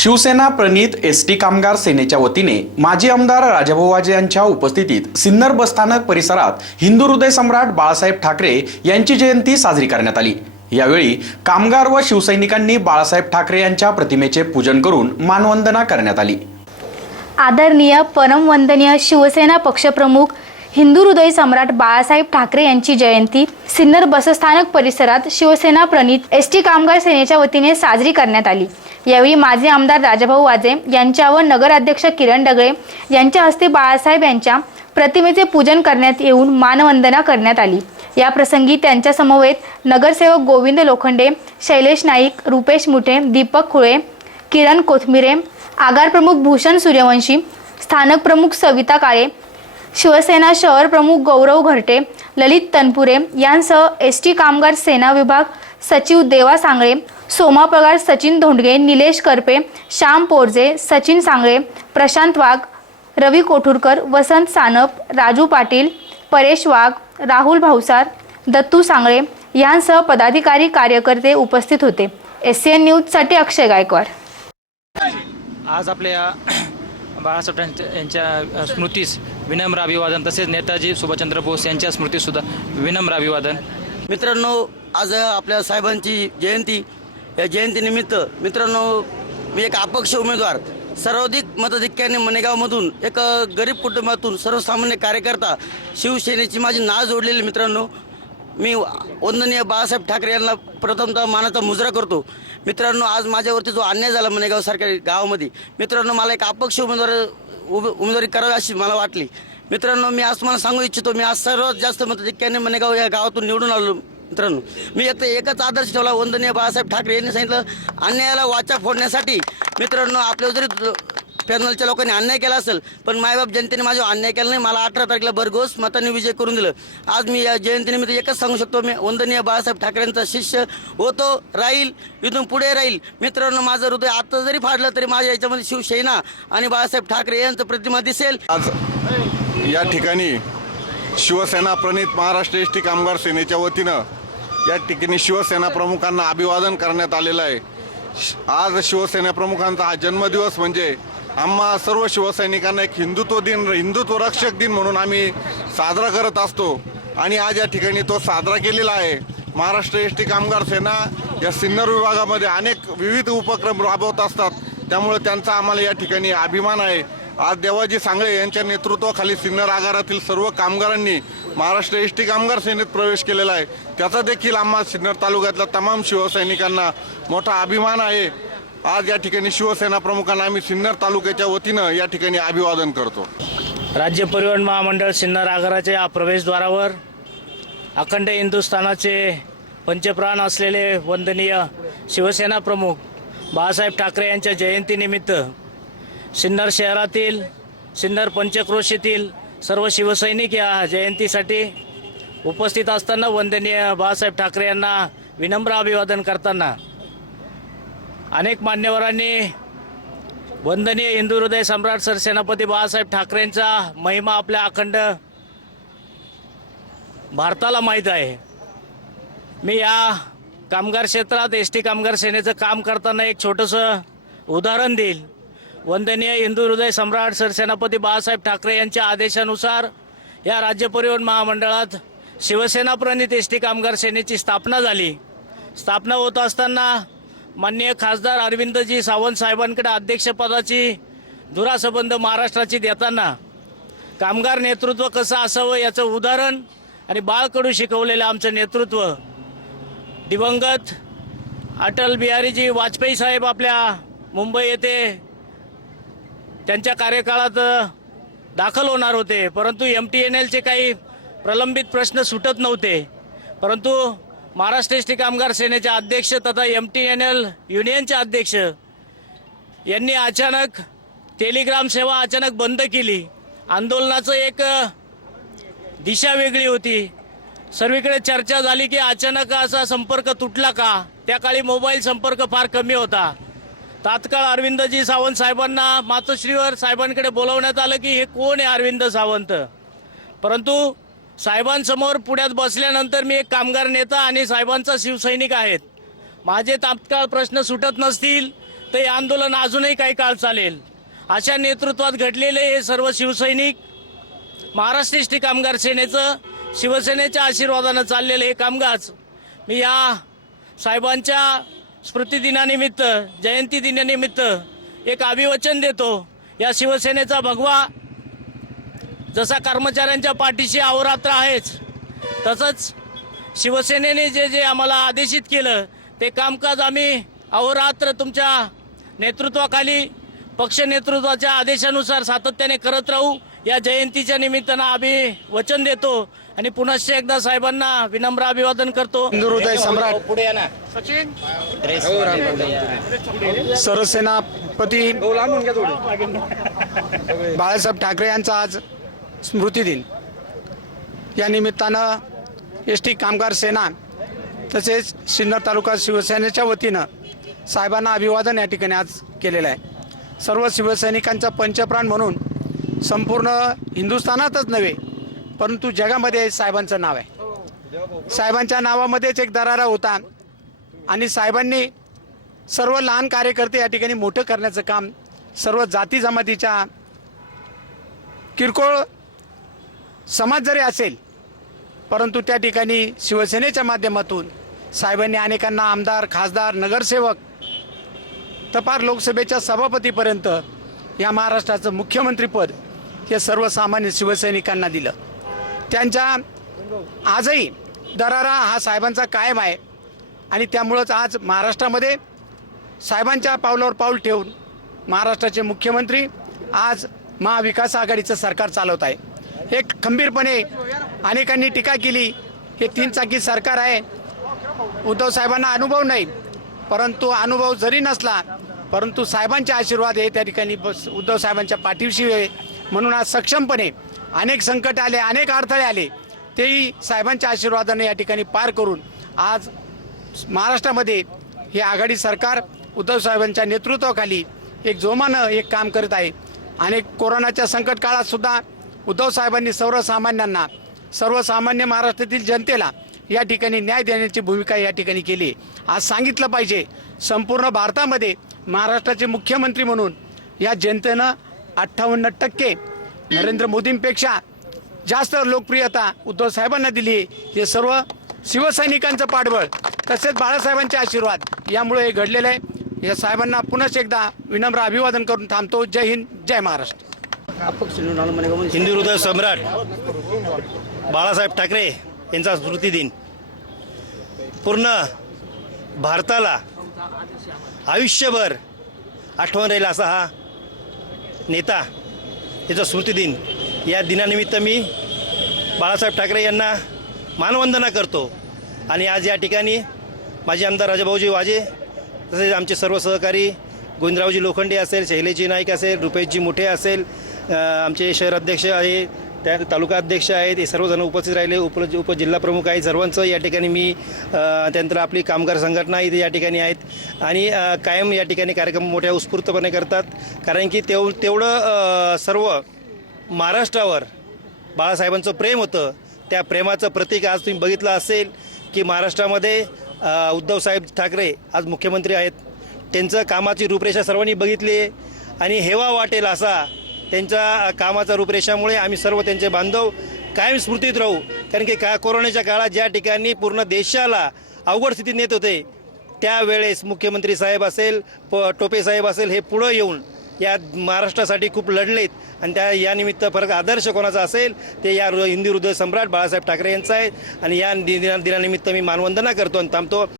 शिवसेना प्रणित S T कामगार सेनेच्या वतीने माजी आमदार राजाभाऊ वाजे यांच्या उपस्थितीत सिन्नर बसस्थानक परिसरात हिंदू हृदय सम्राट बाळासाहेब ठाकरे यांची जयंती साजरी करण्यात आली. यावेळी कामगार व शिवसैनिकांनी बाळासाहेब ठाकरे यांच्या प्रतिमेचे पूजन करून मानवंदना करण्यात आली. आदरणीय परमवंदनीय शिवसेना पक्षप्रमुख हिंदू हृदय सम्राट बाळासाहेब ठाकरे यांची जयंती सिन्नर बसस्थानक परिसरात शिवसेना प्रणित एस टी कामगार सेनेच्या वतीने साजरी करण्यात आली. यावेळी माजी आमदार राजाभाऊ वाजे यांच्या व नगराध्यक्ष किरण डगळे यांच्या हस्ते बाळासाहेब यांच्या प्रतिमेचे पूजन करण्यात येऊन मानवंदना करण्यात आली. या प्रसंगी त्यांच्या समवेत नगरसेवक गोविंद लोखंडे शैलेश नाईक रुपेश मुठे दीपक खुळे किरण कोथमिरे आगार प्रमुख भूषण सूर्यवंशी स्थानक प्रमुख सविता काळे शिवसेना शहर प्रमुख गौरव घरटे ललित तनपुरे यांसह एस टी कामगार सेना विभाग सचिव देवा सांगळे सोमा पगार सचिन धोंडगे निलेश करपे श्याम पोरजे सचिन सांगळे प्रशांत वाघ रवी कोठुरकर वसंत सानप राजू पाटील परेश वाघ राहुल भाऊसार दत्तू सांगळे यांसह पदाधिकारी कार्यकर्ते उपस्थित होते. एस सी एन न्यूजसाठी अक्षय गायकवाड. आज आपल्या बाळासाहेब यांच्या- स्मृतीस विनम्र अभिवादन तसेच नेताजी सुभाषचंद्र बोस यांच्या स्मृतीसुद्धा विनम्र अभिवादन. मित्रांनो आज आपल्या साहेबांची जयंती. या जयंतीनिमित्त मित्रांनो मी एक अपक्ष उमेदवार सर्वाधिक मताधिक्याने मनेगावमधून एक गरीब कुटुंबातून सर्वसामान्य कार्यकर्ता शिवसेनेची माझी नाव जोडलेली मित्रांनो मी वंदनीय बाळासाहेब ठाकरे यांना प्रथमतः मानाचा मुजरा करतो. मित्रांनो आज माझ्यावरती जो अन्याय झाला मनेगावसारख्या गावामध्ये मित्रांनो मला एक अपक्ष उमेदवार उब उमेदवारी करावी अशी मला वाटली. मित्रांनो मी आज तुम्हाला सांगू इच्छितो मी आज सर्वात जास्त मताधिक्याने मनेगाव या गावातून निवडून आलो. मित्रांनो मी एक एकच आदर्श ठेवला. वंदनीय बाळासाहेब ठाकरे यांनी सांगितलं अन्यायाला वाचा फोडण्यासाठी. मित्रांनो आपल्या जरी पॅनलच्या लोकांनी अन्याय केला असेल पण मायबाप जनतेने माझ्या अन्याय केला नाही. मला अठरा तारखेला भरघोस मताने विजय करून दिलं. आज मी या जयंतीनिमित्त एकच सांगू शकतो मी वंदनीय बाळासाहेब ठाकरेंचा शिष्य होतो राहील इथून पुढे राहील. मित्रांनो माझं हृदय आता जरी फाडलं तरी माझ्या याच्यामध्ये शिवसेना आणि बाळासाहेब ठाकरे यांचं प्रतिमा दिसेल. आज या ठिकाणी शिवसेना प्रणित महाराष्ट्र एस टी कामगार सेनेच्या वतीनं या ठिकाणी शिवसेना प्रमुखांना अभिवादन करण्यात आलेलं आहे. श- आज शिवसेना प्रमुखांचा हा जन्मदिवस म्हणजे आम्हा सर्व शिवसैनिकांना एक हिंदुत्व दिन हिंदुत्व रक्षक दिन म्हणून आम्ही साजरा करत असतो. आणि आज या ठिकाणी तो साजरा केलेला आहे. महाराष्ट्र एस टी कामगार सेना या सिन्नर विभागामध्ये अनेक विविध उपक्रम राबवत असतात. त्यामुळे त्यांचा आम्हाला या ठिकाणी अभिमान आहे. आज देवाजी सांगळे यांच्या नेतृत्वाखाली सिन्नर आगारातील सर्व कामगारांनी महाराष्ट्र एस टी कामगार सेनेत प्रवेश केलेला आहे. त्याचा देखील आम्हा सिन्नर तालुक्यातल्या तमाम शिवसैनिकांना मोठा अभिमान आहे. आज या ठिकाणी शिवसेना प्रमुखांना आम्ही सिन्नर तालुक्याच्या वतीनं या ठिकाणी अभिवादन करतो. राज्य परिवहन महामंडळ सिन्नर आगाराच्या प्रवेशद्वारावर अखंड हिंदुस्थानाचे पंचप्राण असलेले वंदनीय शिवसेना प्रमुख बाळासाहेब ठाकरे यांच्या जयंतीनिमित्त सिन्नर शहरातील सिन्नर पंचक्रोशीतील सर्व शिवसैनिक या जयंतीसाठी उपस्थित असताना वंदनीय बाळासाहेब ठाकरे यांना विनम्र अभिवादन करताना अनेक मान्यवरांनी वंदनीय हिंदू हृदय सम्राट सरसेनापती बाळासाहेब ठाकरेंचा महिमा आपल्या अखंड भारताला माहीत आहे. मी या कामगार क्षेत्रात एस टी कामगार सेनेचं काम करताना एक छोटंसं उदाहरण देईल. वंदनीय हिंदू हृदय सम्राट सरसेनापती बाळासाहेब ठाकरे यांच्या आदेशानुसार या राज्य परिवहन महामंडळात शिवसेना प्रणित एस टी कामगार सेनेची स्थापना झाली. स्थापना होत असताना माननीय खासदार अरविंदजी सावंत साहेबांकडे अध्यक्षपदाची धुरासंबंध महाराष्ट्राची देताना कामगार नेतृत्व कसं असावं याचं उदाहरण आणि बाळकडू शिकवलेलं आमचं नेतृत्व. दिवंगत अटल बिहारीजी वाजपेयी साहेब आपल्या मुंबई येथे त्यांच्या कार्यकाळात दाखल होणार होते. परंतु एम टी एन एलचे काही प्रलंबित प्रश्न सुटत नव्हते. परंतु महाराष्ट्र एस टी कामगार सेनेचे अध्यक्ष तथा एम टी एन एल युनियनचे अध्यक्ष यांनी अचानक टेलिग्राम सेवा अचानक बंद केली. आंदोलनाचं एक दिशा वेगळी होती. सर्वीकडे चर्चा झाली की अचानक असा संपर्क तुटला का? त्या काळी मोबाईल संपर्क फार कमी होता. तात्काळ अरविंदजी सावंत साहेबांना मातोश्रीवर साहेबांकडे बोलवण्यात आलं की हे कोण आहे अरविंद सावंत? परंतु साहेबांसमोर पुण्यात बसल्यानंतर मी एक कामगार नेता आणि साहेबांचा शिवसैनिक आहेत. माझे तात्काळ प्रश्न सुटत नसतील तर हे आंदोलन अजूनही काही काळ चालेल. अशा नेतृत्वात घडलेले हे सर्व शिवसैनिक महाराष्ट्र कामगार सेनेचं शिवसेनेच्या आशीर्वादानं चाललेलं हे कामकाज मी या साहेबांच्या स्मृतिदिनानिमित्त जयंती दिनानिमित्त एक अभिवचन देतो. या शिवसेनेचा भगवा जसा कर्मचाऱ्यांच्या पाठीशी अहोरात्र आहेच तसंच शिवसेनेने जे जे आम्हाला आदेशित केलं ते कामकाज आम्ही अहोरात्र तुमच्या नेतृत्वाखाली पक्ष नेतृत्वाच्या आदेशानुसार सातत्याने करत राहू. या जयंतीच्या निमित्तानं आम्ही वचन देतो. आणि पुनश्च एकदा साहेबांना विनम्र अभिवादन करतो. हिंदू हृदय सम्राट सरसेनापती बाळासाहेब ठाकरे यांचा आज स्मृतिदिन या निमित्तानं एस टी कामगार सेना तसेच सिन्नर तालुका शिवसेनेच्या वतीनं साहेबांना अभिवादन या ठिकाणी आज केलेलं आहे. सर्व शिवसैनिकांचा पंचप्राण म्हणून संपूर्ण हिंदुस्थानातच नव्हे परंतु जगामध्ये साहेबांचं नाव आहे. साहेबांच्या नावामध्येच एक दरारा होता. आणि साहेबांनी सर्व लहान कार्यकर्ते या ठिकाणी मोठं करण्याचं काम सर्व जाती जमातीच्या किरकोळ समाज जरी असेल परंतु त्या ठिकाणी शिवसेनेच्या माध्यमातून साहेबांनी अनेकांना आमदार खासदार नगरसेवक तपार लोकसभेच्या सभापतीपर्यंत या महाराष्ट्राचं मुख्यमंत्रीपद हे सर्वसामान्य शिवसैनिकांना दिलं. त्यांच्या आजही दरारा हा साहेबांचा कायम आहे. आणि त्यामुळंच आज महाराष्ट्रामध्ये साहेबांच्या पावलावर पाऊल ठेवून महाराष्ट्राचे मुख्यमंत्री आज महाविकास आघाडीचं सरकार चालवत आहे. हे खंबीरपणे अनेकांनी टीका केली हे तीन चाकी सरकार आहे. उद्धव साहेबांना अनुभव नाही परंतु अनुभव जरी नसला परंतु साहेबांचे आशीर्वाद हे त्या ठिकाणी बस उद्धव साहेबांच्या पाठीशी आहे. म्हणून आज सक्षमपणे अनेक संकट आले अनेक अडथळे आले. तेही साहेबांच्या आशीर्वादाने या ठिकाणी पार करून आज महाराष्ट्रामध्ये हे आघाडी सरकार उद्धव साहेबांच्या नेतृत्वाखाली एक जोमानं एक काम करत आहे. आणि कोरोनाच्या संकट काळातसुद्धा उद्धव साहेबांनी सर्वसामान्यांना सर्वसामान्य महाराष्ट्रातील जनतेला या ठिकाणी न्याय देण्याची भूमिका या ठिकाणी केली आज सांगितलं पाहिजे संपूर्ण भारतामध्ये महाराष्ट्राचे मुख्यमंत्री म्हणून या जनतेनं अठ्ठावन्न टक्के नरेंद्र मोदींपेक्षा जास्त लोकप्रियता उद्धव साहेबांना दिली हे सर्व शिवसैनिकांचं पाठबळ तसेच बाळासाहेबांचे आशीर्वाद यामुळे हे घडलेलं आहे. या साहेबांना पुनश्च एकदा विनम्र अभिवादन करून थांबतो. जय हिंद जय महाराष्ट्र. हिंदू हृदय सम्राट बाळासाहेब ठाकरे यांचा स्मृतिदिन पूर्ण भारताला आयुष्यभर आठवण राहील असा हा नेता याचा स्मृतिदिन या दिनानिमित्त मी बाळासाहेब ठाकरे यांना मानवंदना करतो. आणि आज या ठिकाणी माजी आमदार राजाभाऊजी वाजे तसेच आमचे सर्व सहकारी गोविंदरावजी लोखंडे असेल शैलेजी नाईक असेल रुपेशजी मोठे असेल आमचे शहर अध्यक्ष आहे त्या तालुका अध्यक्ष आहेत हे सर्वजण उपस्थित राहिले. उप उपजिल्हाप्रमुख आहेत सर्वांचं. या ठिकाणी मी त्यानंतर आपली कामगार संघटना इथे या ठिकाणी आहेत. आणि कायम या ठिकाणी कार्यक्रम मोठ्या उत्स्फूर्तपणे करतात. कारण की तेव तेवढं सर्व महाराष्ट्रावर बाळासाहेबांचं प्रेम होतं. त्या प्रेमाचं प्रतीक आज तुम्ही बघितलं असेल की महाराष्ट्रामध्ये उद्धवसाहेब ठाकरे आज मुख्यमंत्री आहेत. त्यांचं कामाची रूपरेषा सर्वांनी बघितली आहे. आणि हेवा वाटेल असा त्यांच्या कामाच्या रूपरेषामुळे आम्ही सर्व त्यांचे बांधव कायम स्मृतीत राहू. कारण की का कोरोनाच्या काळात ज्या ठिकाणी पूर्ण देशाला अवघड स्थितीत नेत होते त्यावेळेस मुख्यमंत्री साहेब असेल प टोपे साहेब असेल हे पुढं येऊन या महाराष्ट्रासाठी खूप लढलेत. आणि त्या यानिमित्त फरक आदर्श कोणाचा असेल ते या हिंदी हृदय सम्राट बाळासाहेब ठाकरे यांचा आहे. आणि या दिना दिनानिमित्त मी मानवंदना करतो आणि थांबतो.